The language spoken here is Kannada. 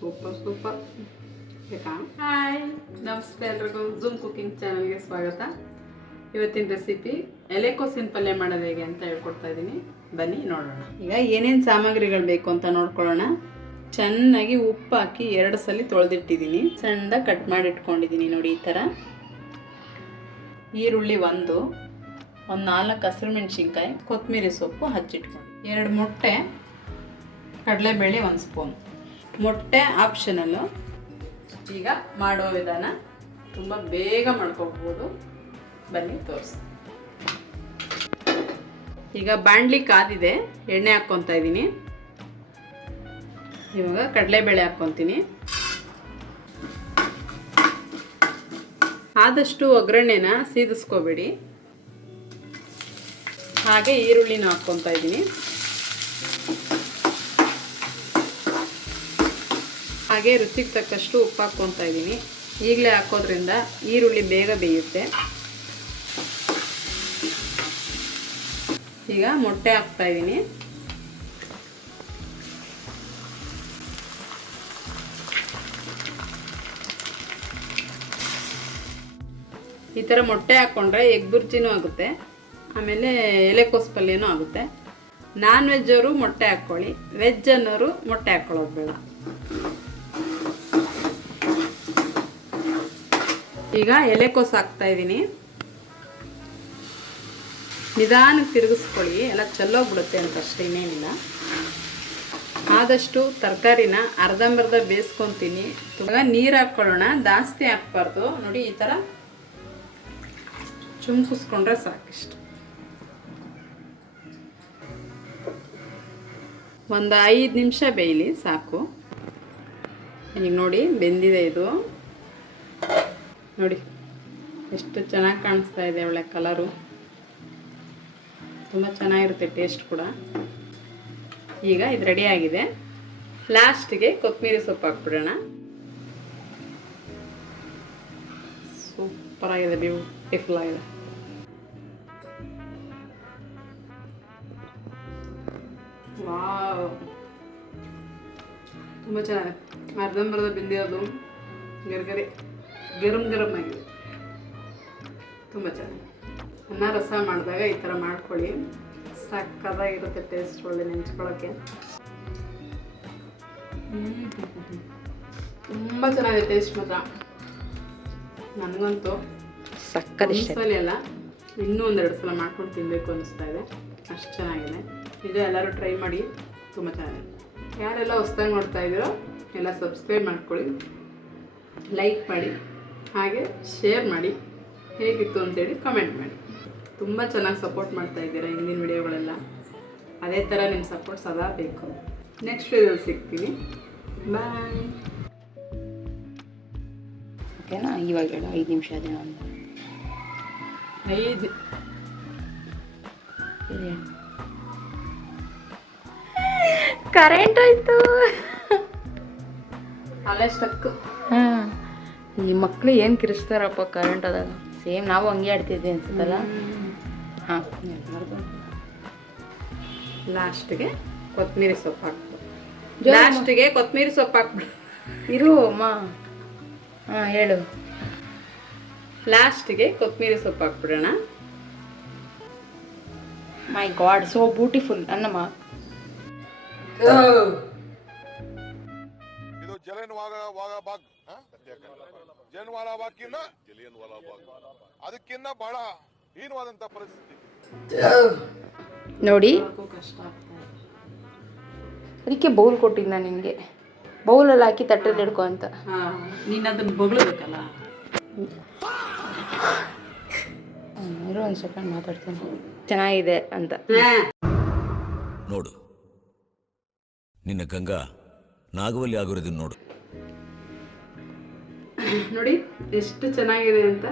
Super super. ಹಾಯ್, ನಮಸ್ತೆ ಎಲ್ರಿಗೂ. ಝೂಮ್ ಕುಕಿಂಗ್ ಚಾನಲ್ಗೆ ಸ್ವಾಗತ. ಇವತ್ತಿನ ರೆಸಿಪಿ ಎಲೆಕೋಸಿನ ಪಲ್ಯ ಮಾಡೋದು ಹೇಗೆ ಅಂತ ಹೇಳ್ಕೊಡ್ತಾ ಇದ್ದೀನಿ. ಬನ್ನಿ ನೋಡೋಣ. ಈಗ ಏನೇನು ಸಾಮಗ್ರಿಗಳು ಬೇಕು ಅಂತ ನೋಡ್ಕೊಳ್ಳೋಣ. ಚೆನ್ನಾಗಿ ಉಪ್ಪು ಹಾಕಿ 2 ಸಲ ತೊಳೆದಿಟ್ಟಿದ್ದೀನಿ. ಸಣ್ಣದಾಗಿ ಕಟ್ ಮಾಡಿ ಇಟ್ಕೊಂಡಿದ್ದೀನಿ ನೋಡಿ ಈ ಥರ. ಈರುಳ್ಳಿ ಒಂದು 4 ಹಸಿರು ಮೆಣಸಿನ್ಕಾಯಿ, ಕೊತ್ತಂಬರಿ ಸೊಪ್ಪು ಹಚ್ಚಿಟ್ಕೊಂಡು, 2 ಮೊಟ್ಟೆ, ಕಡಲೆಬೇಳೆ 1 ಸ್ಪೂನ್. ಮೊಟ್ಟೆ ಆಪ್ಷನಲ್ಲು. ಈಗ ಮಾಡೋ ವಿಧಾನ ತುಂಬ ಬೇಗ ಮಾಡ್ಕೋಬೋದು. ಬನ್ನಿ ತೋರಿಸಿ. ಈಗ ಬಾಣಲಿ ಕಾದಿದೆ, ಎಣ್ಣೆ ಹಾಕ್ಕೊತಾ ಇದ್ದೀನಿ. ಇವಾಗ ಕಡಲೆಬೇಳೆ ಹಾಕ್ಕೊತೀನಿ. ಆದಷ್ಟು ಒಗ್ಗರಣೆನ ಸೀದಿಸ್ಕೋಬೇಡಿ. ಹಾಗೆ ಈರುಳ್ಳಿನ ಹಾಕ್ಕೊತಾ ಇದ್ದೀನಿ. ಹಾಗೆ ರುಚಿಗೆ ತಕ್ಕಷ್ಟು ಉಪ್ಪು ಹಾಕ್ಕೊತಾ ಇದ್ದೀನಿ. ಈಗಲೇ ಹಾಕೋದ್ರಿಂದ ಈರುಳ್ಳಿ ಬೇಗ ಬೇಯುತ್ತೆ. ಈಗ ಮೊಟ್ಟೆ ಹಾಕ್ತಾ ಇದ್ದೀನಿ. ಈ ಥರ ಮೊಟ್ಟೆ ಹಾಕ್ಕೊಂಡ್ರೆ ಎಗ್ ಬುರ್ಜಿನೂ ಆಗುತ್ತೆ, ಆಮೇಲೆ ಎಲೆಕೋಸು ಪಲ್ಯನೂ ಆಗುತ್ತೆ. ನಾನ್ ವೆಜ್ ಅವರು ಮೊಟ್ಟೆ ಹಾಕ್ಕೊಳ್ಳಿ, ವೆಜ್ ಅನ್ನೋರು ಮೊಟ್ಟೆ ಹಾಕ್ಕೊಳ್ಳೋದು ಬೇಡ. ಈಗ ಎಲೆಕೋಸು ಹಾಕ್ತಾ ಇದ್ದೀನಿ. ನಿಧಾನಕ್ಕೆ ತಿರುಗಿಸ್ಕೊಳ್ಳಿ, ಎಲ್ಲ ಚೆಲ್ಲೋಗ್ಬಿಡುತ್ತೆ ಅಂತ ಅಷ್ಟೇ, ಇನ್ನೇನಿಲ್ಲ. ಆದಷ್ಟು ತರಕಾರಿನ ಅರ್ಧಂಬರ್ಧ ಬೇಯಿಸ್ಕೊತೀನಿ. ಇವಾಗ ನೀರು ಹಾಕ್ಕೊಳ್ಳೋಣ, ಜಾಸ್ತಿ ಹಾಕ್ಬಾರ್ದು. ನೋಡಿ ಈ ಥರ ಚುಮ್ಕಿಸ್ಕೊಂಡ್ರೆ ಸಾಕಿಷ್ಟು. ಒಂದು 5 ನಿಮಿಷ ಬೇಯಲಿ ಸಾಕು. ಈಗ ನೋಡಿ ಬೆಂದಿದೆ ಇದು. ನೋಡಿ ಎಷ್ಟು ಚೆನ್ನಾಗಿ ಕಾಣಿಸ್ತಾ ಇದೆ, ಒಳ್ಳೆ ಕಲರು, ತುಂಬ ಚೆನ್ನಾಗಿರುತ್ತೆ ಟೇಸ್ಟ್ ಕೂಡ. ಈಗ ಇದು ರೆಡಿ ಆಗಿದೆ. ಲಾಸ್ಟಿಗೆ ಕೊತ್ತಂಬರಿ ಸೊಪ್ಪು ಹಾಕ್ಬಿಡೋಣ. ಸೂಪರ್ ಆಗಿದೆ, ಬ್ಯೂಟಿಫುಲ್ ಆಗಿದೆ. ವಾವ್, ತುಂಬ ಚೆನ್ನಾಗಿದೆ. ಅರ್ಧಂಬರ್ಧ ಬೆಂದಿರೋದು, ಗರ್ಗರಿ ಗರಂ ಗರಂ ಆಗಿದೆ, ತುಂಬ ಚೆನ್ನಾಗಿದೆ. ಅನ್ನ ರಸ ಮಾಡಿದಾಗ ಈ ಥರ ಮಾಡ್ಕೊಳ್ಳಿ, ಸಕ್ಕತ್ತಾಗಿರುತ್ತೆ ಟೇಸ್ಟ್, ಒಳ್ಳೆ ನೆಂಚ್ಕೊಳ್ಳೋಕ್ಕೆ. ತುಂಬ ಚೆನ್ನಾಗಿದೆ ಟೇಸ್ಟ್ ಮಾತ್ರ. ನನಗಂತೂ ಸಕ್ಕತ್ತಾಗಿ ಅಲ್ಲ, ಇನ್ನೂ 1-2 ಸಲ ಮಾಡ್ಕೊಂಡು ತಿನ್ನಬೇಕು ಅನ್ನಿಸ್ತಾ ಇದೆ, ಅಷ್ಟು ಚೆನ್ನಾಗಿದೆ. ಇದು ಎಲ್ಲರೂ ಟ್ರೈ ಮಾಡಿ, ತುಂಬ ಚೆನ್ನಾಗಿದೆ. ಯಾರೆಲ್ಲ ಹೊಸ್ದಾಗಿ ನೋಡ್ತಾ ಇದ್ದೀರೋ ಎಲ್ಲ ಸಬ್ಸ್ಕ್ರೈಬ್ ಮಾಡ್ಕೊಳ್ಳಿ, ಲೈಕ್ ಮಾಡಿ, ಹಾಗೆ ಶೇರ್ ಮಾಡಿ, ಹೇಗಿತ್ತು ಅಂತೇಳಿ ಕಮೆಂಟ್ ಮಾಡಿ. ತುಂಬ ಚೆನ್ನಾಗಿ ಸಪೋರ್ಟ್ ಮಾಡ್ತಾ ಇದ್ದೀರಾ ಹಿಂದಿನ ವಿಡಿಯೋಗಳೆಲ್ಲ. ಅದೇ ಥರ ನಿಮ್ಮ ಸಪೋರ್ಟ್ ಸದಾ ಬೇಕು. ನೆಕ್ಸ್ಟ್ ವಿಡಿಯೋದಲ್ಲಿ ಸಿಗ್ತೀನಿ. ಬಾಯ್. ಓಕೆನಾ? ಇವಾಗ ಹೇಳು 5 ನಿಮಿಷ ಅದೇ. 5 ಕರೆಂಟ್ ಹೋಯ್ತು. ಅಲ್ಲೇ ಸ್ಟಕ್. ಹಾಂ, ಈ ಮಕ್ಕಳು ಏನು ಕಿರಿಸ್ತಾರಪ್ಪ ಕರೆಂಟ್ ಅದಾಗ. ಸೇಮ್ ನಾವು ಹಂಗೆ ಆಡ್ತಿದ್ವಿ ಅನ್ಸುತ್ತಲ್ಲ. ಹಾಂ, ಲಾಸ್ಟಿಗೆ ಕೊತ್ತಂಬರಿ ಸೊಪ್ಪು ಹಾಕ್ಬಿಡು. ಲಾಸ್ಟಿಗೆ ಕೊತ್ತಂಬರಿ ಸೊಪ್ಪು ಹಾಕ್ಬಿಡು. ಇರು ಅಮ್ಮ. ಹಾಂ ಹೇಳು. ಲಾಸ್ಟಿಗೆ ಕೊತ್ತಂಬರಿ ಸೊಪ್ಪು ಹಾಕ್ಬಿಡೋಣ. ಮೈ ಗಾಡ್, ಸೋ ಬ್ಯೂಟಿಫುಲ್ ಅನ್ನಮ್ಮ. ಇದು ಜಲಿಯನ್ವಾಲಾ ಬಾಗ್, ಜಲಿಯನ್ವಾಲಾ ಬಾಗ್ ಅದಕ್ಕಿಂತ ಬಹಳ ಹೀನವಾದಂತ ಪರಿಸ್ಥಿತಿ. ನೋಡಿ, ಕಷ್ಟ ಆಗ್ತಾ ಇದೆ. ಅದಕ್ಕೆ ಬೌಲ್ ಕೊಟ್ಟಿದ್ದು ನಾನು ನಿನಗೆ. ಬೌಲಲ್ಲಿ ಹಾಕಿ ತಟ್ಟೆಲಿ ಹಿಡ್ಕೊ ಅಂತ. ಹಾಂ, ನೀನು ಅದನ್ನು ಬೊಗಳ್ಬೇಕಲ್ಲ. ಇರೋ ಒಂದು ಸೆಕೆಂಡ್ ಮಾತಾಡ್ತೀನಿ, ಚೆನ್ನಾಗಿದೆ ಅಂತ. ನೋಡು, ನಿನ್ನ ಗಂಗಾ ನಾಗವಲ್ಲಿ ಆಗಿರೋದನ್ನ ನೋಡು. ನೋಡಿ ಎಷ್ಟು ಚೆನ್ನಾಗಿದೆ ಅಂತ.